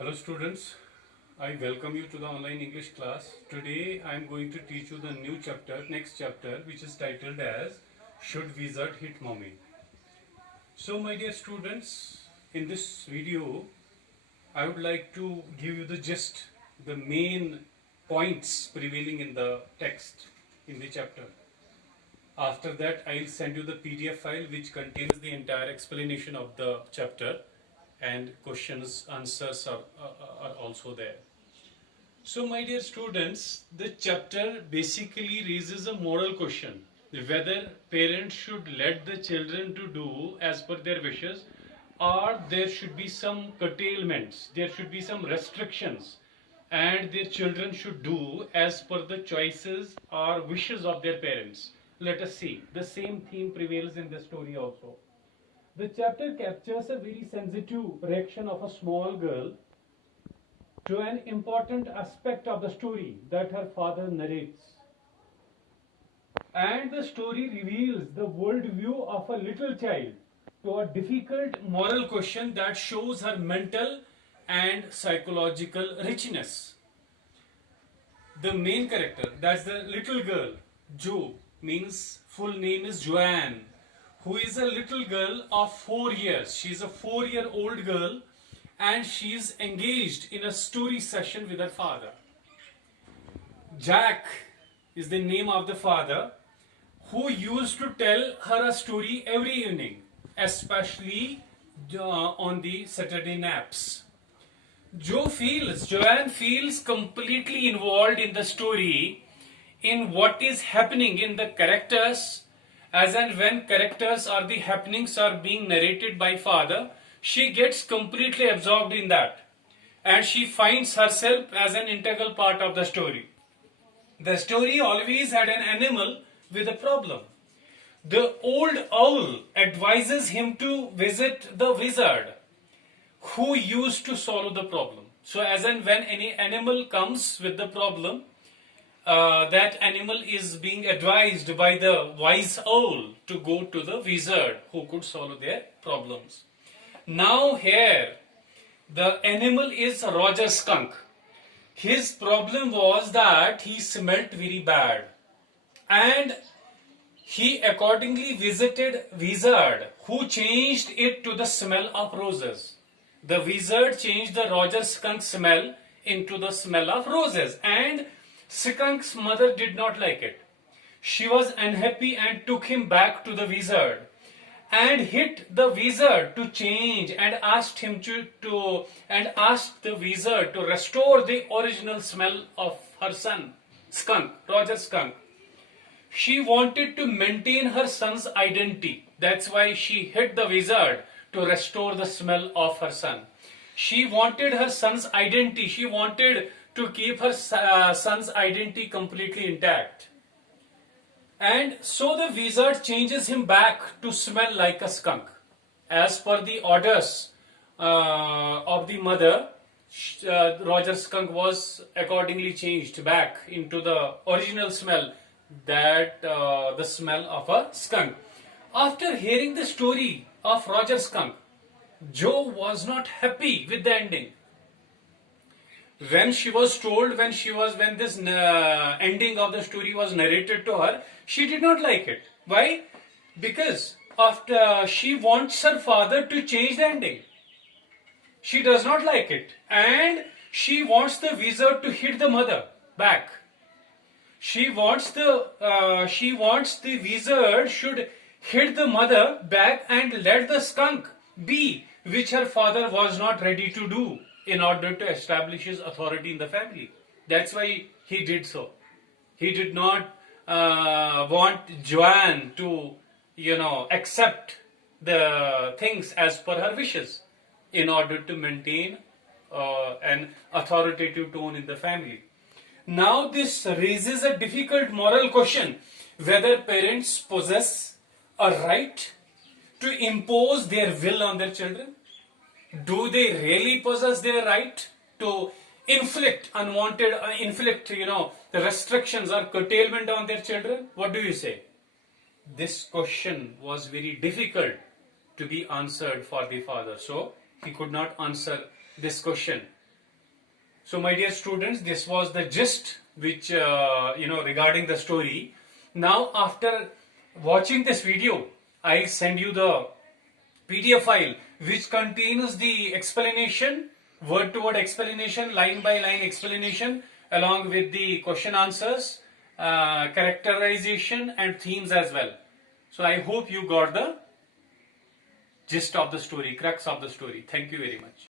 Hello students, I welcome you to the online English class. Today I am going to teach you the new chapter, next chapter, which is titled as Should Wizard Hit Mommy? So my dear students, in this video I would like to give you the gist, the main points prevailing in the text in the chapter. After that I will send you the PDF file which contains the entire explanation of the chapter, and questions, answers are also there. So my dear students, the chapter basically raises a moral question, whether parents should let the children to do as per their wishes, or there should be some curtailments, there should be some restrictions, and their children should do as per the choices or wishes of their parents. Let us see. The same theme prevails in the story also. The chapter captures a very sensitive reaction of a small girl to an important aspect of the story that her father narrates. And the story reveals the worldview of a little child to a difficult moral question that shows her mental and psychological richness. The main character, that's the little girl, Jo, means full name is Joanne, who is a little girl of 4 years. She is a 4-year-old girl and she is engaged in a story session with her father. Jack is the name of the father, who used to tell her a story every evening, especially on the Saturday naps. Joanne feels completely involved in the story, in what is happening in the characters, as and when characters or the happenings are being narrated by father, she gets completely absorbed in that, and she finds herself as an integral part of the story. The story always had an animal with a problem. The old owl advises him to visit the wizard, who used to solve the problem. So as and when any animal comes with the problem, that animal is being advised by the wise owl to go to the wizard who could solve their problems. Now here, the animal is Roger Skunk. His problem was that he smelt very bad, and he accordingly visited wizard, who changed it to the smell of roses. The wizard changed the Roger Skunk smell into the smell of roses, and Skunk's mother did not like it. She was unhappy and took him back to the wizard and hit the wizard to change, and asked him asked the wizard to restore the original smell of her son, Skunk, Roger Skunk. She wanted to maintain her son's identity. That's why she hit the wizard to restore the smell of her son. She wanted her son's identity. She wanted to keep her son's identity completely intact. And so the wizard changes him back to smell like a skunk. As per the orders of the mother, Roger Skunk was accordingly changed back into the original smell, that the smell of a skunk. After hearing the story of Roger Skunk, Jo was not happy with the ending. When she was told, when this ending of the story was narrated to her, she did not like it. Why? Because after she wants her father to change the ending. She does not like it, and she wants the wizard to hit the mother back. She wants the wizard should hit the mother back and let the skunk be, which her father was not ready to do in order to establish his authority in the family. That's why he did so. He did not want Joanne to, accept the things as per her wishes in order to maintain an authoritative tone in the family. Now this raises a difficult moral question, whether parents possess a right to impose their will on their children. Do they really possess their right to inflict the restrictions or curtailment on their children? What do you say? This question was very difficult to be answered for the father. So he could not answer this question. So my dear students, this was the gist which regarding the story. Now after watching this video, I'll send you the PDF file which contains the explanation, word to word explanation, line by line explanation, along with the question answers, characterization and themes as well. So I hope you got the gist of the story, crux of the story. Thank you very much.